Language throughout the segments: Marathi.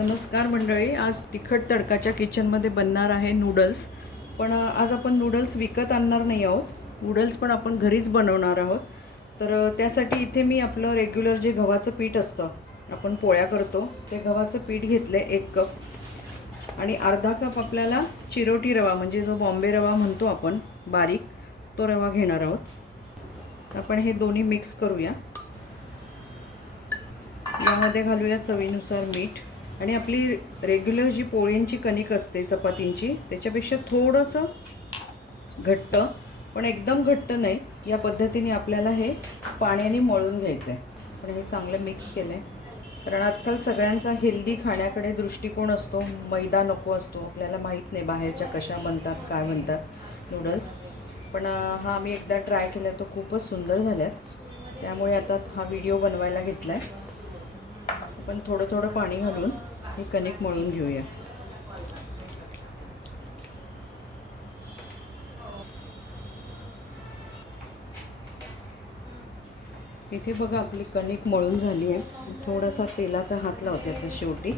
नमस्कार मंडळी आज तिखट तडकाच्या किचनमध्ये बनणार आहे नूडल्स. पण आज आपण नूडल्स विकत आणणार नाही आहोत. नूडल्स पण आपण घरीच बनवणार आहोत. तर त्यासाठी इथे मी आपलं रेग्युलर जे गव्हाचं पीठ असतं आपण पोळ्या करतो. ते गव्हाचं पीठ घेतलं आहे एक कप. आणि अर्धा कप आपल्याला चिरोटी रवा म्हणजे जो बॉम्बे रवा म्हणतो आपण बारीक तो रवा घेणार आहोत. आपण हे दोन्ही मिक्स करूया. यामध्ये घालूया चवीनुसार मीठ. आणि आपली रेग्युलर जी पोळींची कणिक असते चपातींची त्याच्यापेक्षा थोडंसं घट्ट पण एकदम घट्ट नाही. या पद्धतीने आपल्याला हे पाण्याने मळून घ्यायचं आहे पण हे चांगलं मिक्स केलं आहे कारण आजकाल सगळ्यांचा हेल्दी खाण्याकडे दृष्टिकोन असतो. मैदा नको असतो. आपल्याला माहीत नाही बाहेरच्या कशा बनतात काय बनतात नूडल्स पण हा मी एकदा ट्राय केला तो खूपच सुंदर झाल्यात त्यामुळे आता हा व्हिडिओ बनवायला घेतला आहे आपण थोडं थोडं पाणी घालून हे कणिक मळून घेऊया. इथे बघा आपली कणिक मळून झाली आहे. थोडासा तेलाचा हात लावते आता शेवटी.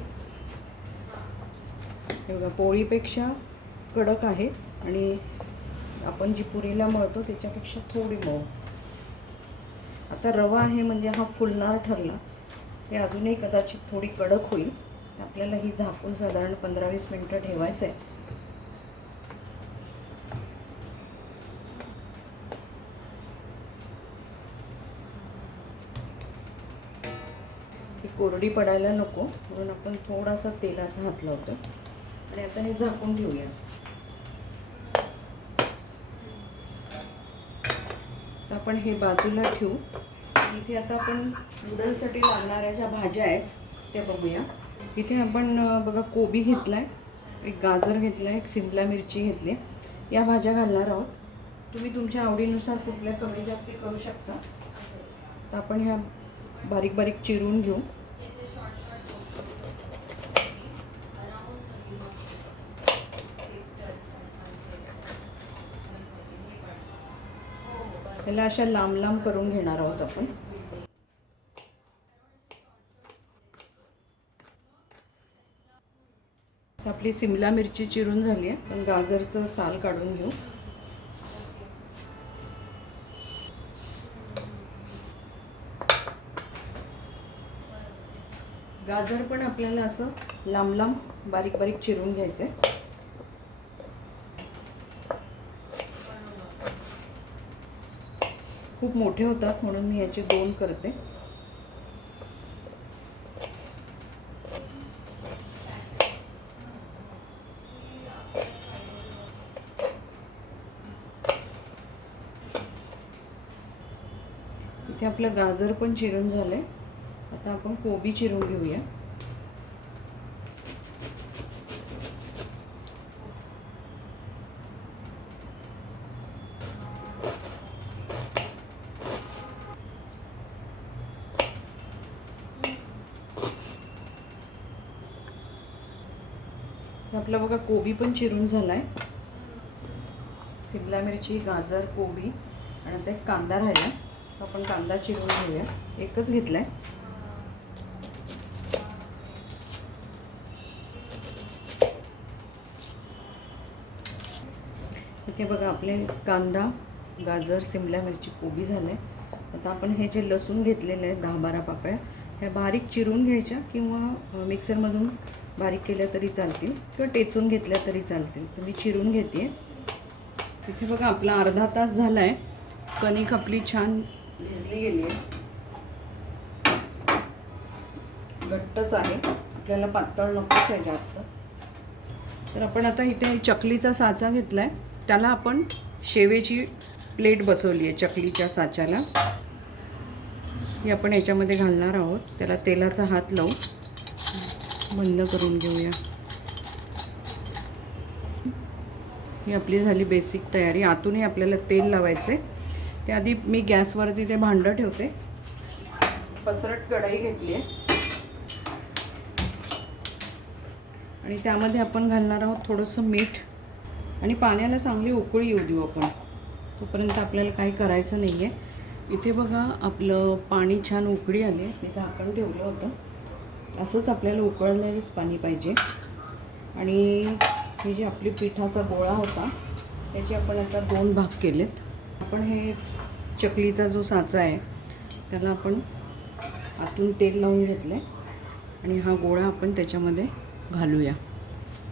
हे बघा पोळीपेक्षा कडक आहे आणि आपण जी पुरीला मळतो त्याच्यापेक्षा थोडी मऊ. आता रवा आहे म्हणजे हा फुलणार ठरला. ते अजूनही कदाचित थोडी कडक होईल. आपल्याला ही झाकून साधारण पंधरा वीस मिनटं ठेवायचं आहे कोरडी पडायला नको म्हणून आपण थोडासा तेलाचा हात लावतो आणि आता हे झाकून ठेवूया. तर आपण हे बाजूला ठेवू. इथे आता आपण नूडल्ससाठी लागणाऱ्या ज्या भाज्या आहेत त्या बघूया. इथे आपण बघा कोबी घेतला आहे एक गाजर घेतला आहे एक सिमला मिरची घेतली. या भाज्या घालणार आहोत. तुम्ही तुमच्या आवडीनुसार कुठल्या कमी जास्ती करू शकता. तर आपण ह्या बारीक बारीक चिरून घेऊ. त्याला अशा लांब लांब करून घेणार आहोत आपण. आपली सिमला मिरची चिरून झाली आहे. पण गाजरचं साल काढून घेऊ. गाजर पण आपल्याला असं लांब लांब बारीक बारीक चिरून घ्यायचं आहे खूप मोठे होतात म्हणून मी याचे दोन करते. आपलं गाजर पण चिरून झालंय. आता आपण कोबी चिरून घेऊया. तर आपला बघा कोबी पण चिरून झालाय. सिमला मिरची गाजर कोबी आणि आता एक कांदा राहिला. आपण कांदा चिरून घेऊया. एकच घेतलाय. इथे बघा आपले कांदा गाजर सिमला मिरची कोबी झाले आता आपण हे जे लसूण घेतलेले आहे दहा बारा पाकळ्या ह्या बारीक चिरून घ्यायच्या किंवा मिक्सरमधून बारीक केल्या तरी चालतील किंवा टेचून घेतल्या तरी चालतील. तर मी चिरून घेते तिथे बघा आपला अर्धा तास झाला आहे कणिक आपली छान भिजली गेली आहे. घट्टच आहे. आपल्याला पातळ नकोच आहे जास्त. तर आपण आता इथे चकलीचा साचा घेतला आहे त्याला आपण शेवेची प्लेट बसवली आहे चकलीच्या साच्याला. ही आपण याच्यामध्ये घालणार आहोत. त्याला तेलाचा हात लावू बंद करून घेऊया. ही आपली झाली बेसिक तयारी. आतूनही आपल्याला तेल लावायचे त्याआधी मी गॅसवरती ते भांडं ठेवते. पसरट कढई घेतली आहे. आणि त्यामध्ये आपण घालणार आहोत थोडंसं मीठ. आणि पाण्याला चांगली उकळी येऊ देऊ आपण. तोपर्यंत आपल्याला काही करायचं नाही आहे इथे बघा आपलं पाणी छान उकळी आले मी झाकण ठेवलं होतं. असंच आपल्याला उकळलेलंच पाणी पाहिजे. आणि ही जी आपली पिठाचा गोळा होता त्याचे आपण आता दोन भाग केलेत. आपण हे चकलीचा जो साचा आहे त्याला आपण आतून तेल लावून घेतलं आणि हा गोळा आपण त्याच्यामध्ये घालूया.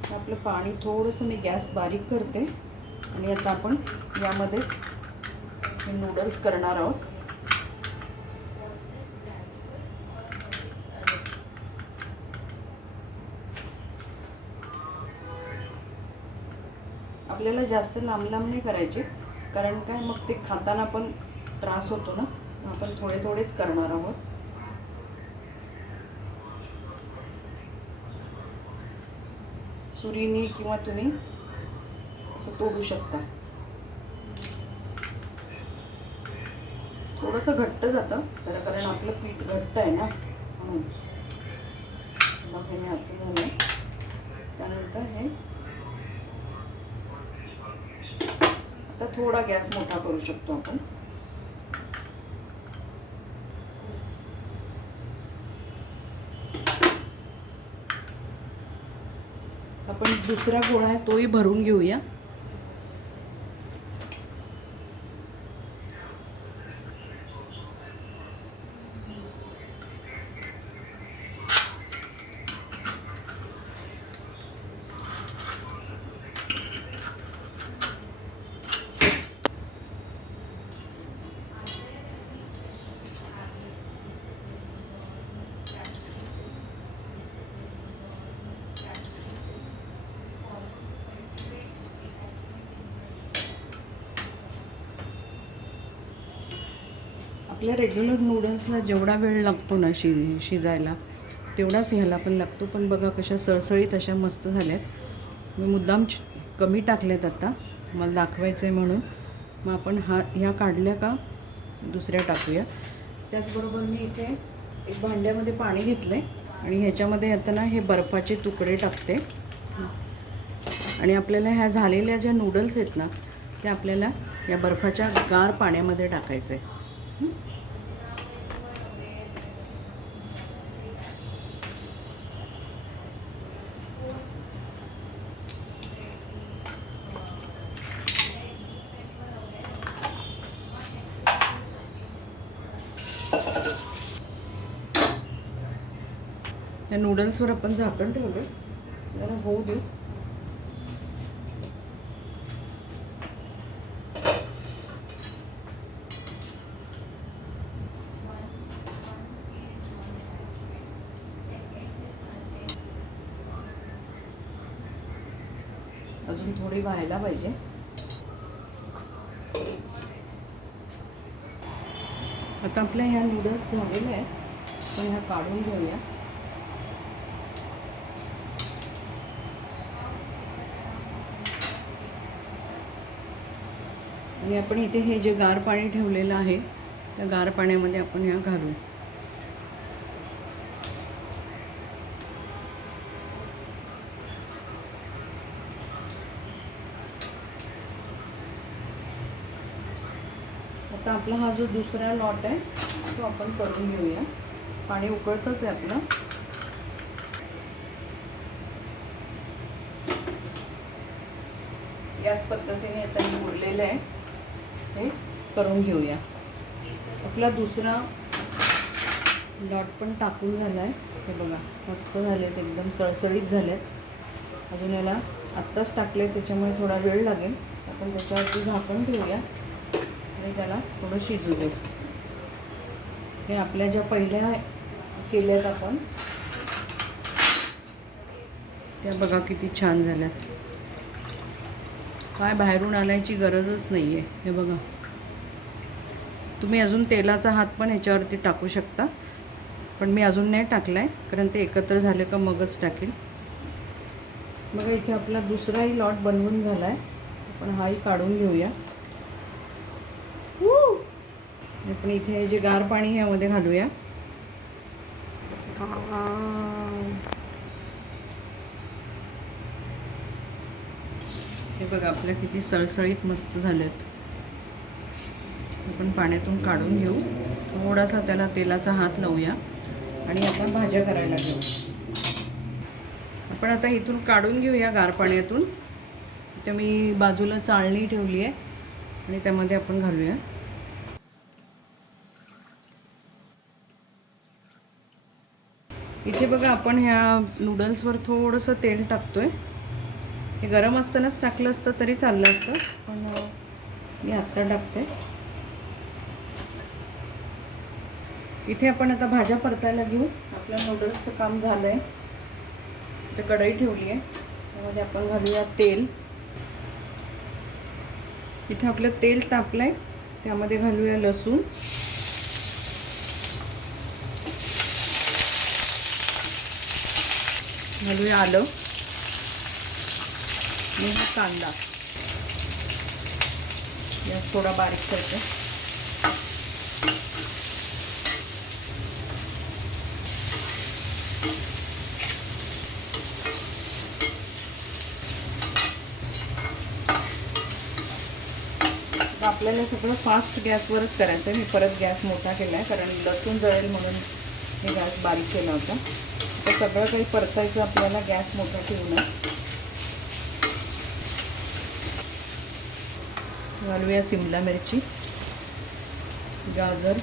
तर आपलं पाणी थोडंसं मी गॅस बारीक करते आणि आता आपण यामध्येच हे नूडल्स करणार आहोत. आपल्याला जास्त लांब लांब नाही करायचे. कारण काय मग ते खाताना पण त्रास होतो ना. आपण थोडे थोडेच करणार आहोत. सुरीने किंवा तुम्ही असं तोडू शकता. थोडंसं घट्ट जातं तर कारण आपलं पीठ घट्ट आहे ना. म्हणून मग हे असं झालं त्यानंतर हे आता थोडा गॅस मोठा करू शकतो आपण. आपण दुसरा गोळा आहे तोही भरून घेऊया. आपल्या रेग्युलर नूडल्सला जेवढा वेळ लागतो ना शि शिजायला तेवढाच ह्याला पण लागतो. पण बघा कशा सळसळीत अशा मस्त झाल्यात. मी मुद्दाम कमी टाकल्यात आता. मला दाखवायचं आहे म्हणून. मग आपण हा ह्या काढल्या का? दुसऱ्या टाकूया. त्याचबरोबर मी इथे एक भांड्यामध्ये पाणी घेतलं आहे आणि ह्याच्यामध्ये आता ना हे बर्फाचे तुकडे टाकते. आणि आपल्याला ह्या झालेल्या ज्या नूडल्स आहेत ना त्या आपल्याला या बर्फाच्या गार पाण्यामध्ये टाकायचं आहे त्या नूडल्सवर आपण झाकण ठेवलं जरा होऊ देऊ. अजून थोडी व्हायला पाहिजे. आता आपल्या ह्या नूडल्स झालेल्या आहेत. पण ह्या काढून घेऊया. आणि आपण इथे हे जे गार पाणी ठेवलेलं आहे त्या गार पाण्यामध्ये आपण ह्या घालू. आता आपला हा जो दुसरा लॉट आहे तो आपण करून घेऊया. पाणी उकळतच आहे आपलं. याच पद्धतीने आता मी उरलेलं आहे. हे करून घेऊया. आपला दुसरा लॉट पण टाकून झाला आहे हे बघा मस्त झालेत एकदम सळसळीत झालेत. अजून याला आत्ताच टाकले त्याच्यामुळे थोडा वेळ लागेल. आपण त्याच्यावरती झाकण ठेवूया आणि त्याला थोडं शिजू देऊ. हे आपल्या ज्या पहिल्या केल्यात आपण त्या बघा किती छान झाल्यात. काय बाहेरून आणायची गरजच नाही आहे हे बघा. तुम्ही अजून तेलाचा हात पण ह्याच्यावरती टाकू शकता. पण मी अजून नाही टाकला आहे कारण ते एकत्र झाले का मगच टाकेल. बघा इथे आपला दुसराही लॉट बनवून झाला आहे आपण हाही काढून घेऊया. आपण इथे जे गार पाणी ह्यामध्ये घालूया. हे बघा आपल्या किती सळसळीत मस्त झालेत. आपण पाण्यातून काढून घेऊ. थोडासा त्याला तेलाचा हात लावूया आणि आता भाज्या करायला घेऊ. आपण आता इथून काढून घेऊया गार पाण्यातून. इथे मी बाजूला चाळणी ठेवली आहे आणि त्यामध्ये आपण घालूया. इथे बघा आपण ह्या नूडल्सवर थोडंसं तेल टाकतोय. हे गरम असतानाच टाकलं असतं तरी चाललं असतं. पण मी आत्ता टाकते. इथे आपण आता भाज्या परतायला घेऊ. आपलं नूडल्सचं काम झालं आहे इथे कढई ठेवली आहे. त्यामध्ये आपण घालूया तेल. इथे आपलं तेल तापलं आहे त्यामध्ये घालूया लसूण. घालूया आलं. आणि हा कांदा. गॅस थोडा बारीक करते. आपल्याला सगळं फास्ट गॅसवरच करायचं आहे. मी परत गॅस मोठा केला आहे कारण लसूण जळेल म्हणून मी गॅस बारीक केला होता. तर सगळं काही परतायचं आपल्याला गॅस मोठा ठेवून. घालूया सिमला मिरची गाजर.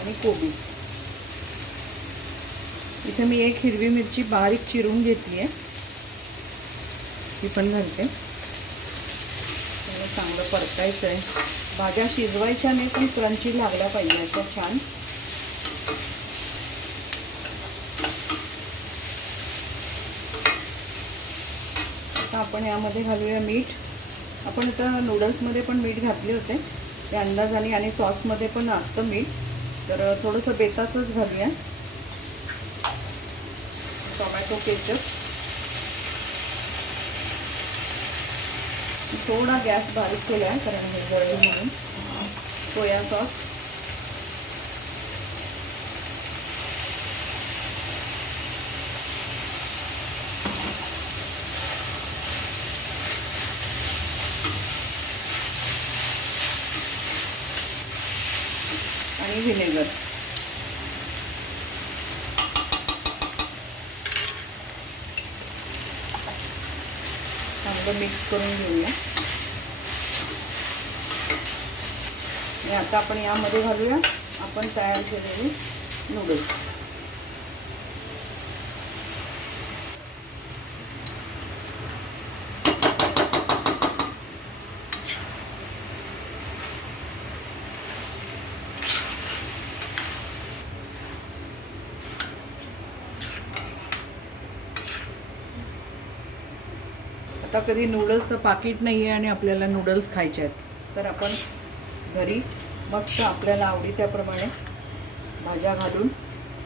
आणि कोबी. इथे मी एक हिरवी मिरची बारीक चिरून घेतली आहे ती पण घालते. चांगलं परतायचं आहे भाज्या शिजवायच्या नाही पण क्रंची लागल्या पाहिजे अशा छान. आता आपण यामध्ये घालूया मीठ. आपण आता नूडल्समध्ये पण मीठ घातले होते. त्या अंदाजाने आणि सॉसमध्ये पण असतं मीठ. तर थोडंसं बेताचंच घालूया. Tomato ketchup. थोडा गॅस बारीक केला आहे कारण हे गळलं म्हणून. Soya sauce. आणि व्हिनेगर चांगलं मिक्स करून घेऊया. आणि आता आपण यामध्ये घालूया आपण तयार केलेले नूडल्स आता कधी नूडल्सचं पाकिट नाही आहे आणि आपल्याला नूडल्स खायचे आहेत. तर आपण घरी मस्त आपल्याला आवडी त्याप्रमाणे भाज्या घालून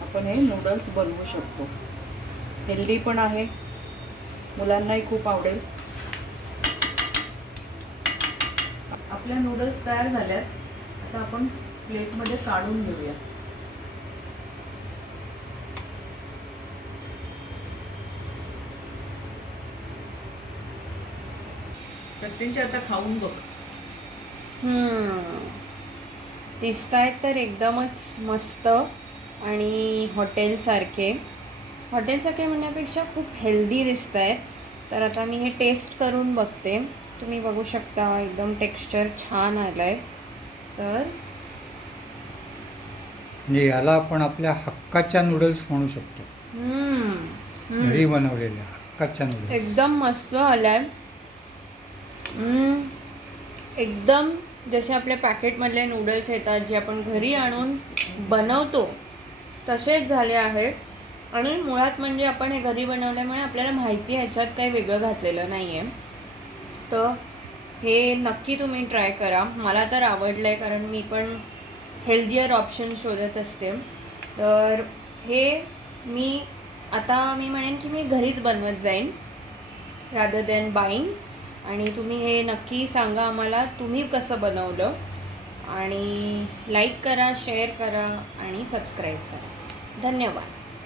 आपण हे नूडल्स बनवू शकतो. हेल्दी पण आहे. मुलांनाही खूप आवडेल. आपल्या नूडल्स तयार झाल्यात. आता आपण प्लेटमध्ये काढून घेऊया. प्रत्येकचे आता खाऊन बघ. दिसत आहेत तर एकदमच मस्त आणि हॉटेलसारखे. हॉटेलसारखे म्हणण्यापेक्षा खूप हेल्दी दिसत आहेत तर आता मी हे टेस्ट करून बघते. तुम्ही बघू शकता एकदम टेक्स्चर छान आलं आहे तर म्हणजे याला आपण आपल्या हक्काच्या नूडल्स म्हणू शकतो. घरी बनवलेल्या हक्काच्या नूडल्स एकदम मस्त आलाय. हम्म, एकदम जसे आपल्या पॅकेटमधले नूडल्स येतात जे आपण घरी आणून बनवतो तसेच झाले आहेत. आणि मुळात म्हणजे आपण हे घरी बनवल्यामुळे आपल्याला माहिती ह्याच्यात काही वेगळं घातलेलं नाही आहे तर हे नक्की तुम्ही ट्राय करा. मला तर आवडलं आहे कारण मी पण हेल्दियर ऑप्शन शोधत असते. तर हे मी आता मी म्हणेन की मी घरीच बनवत जाईन रादर दॅन बाईंग आणि तुम्ही हे नक्की सांगा आम्हाला तुम्ही कसं बनवलं. आणि लाईक करा शेअर करा आणि सबस्क्राईब करा. धन्यवाद.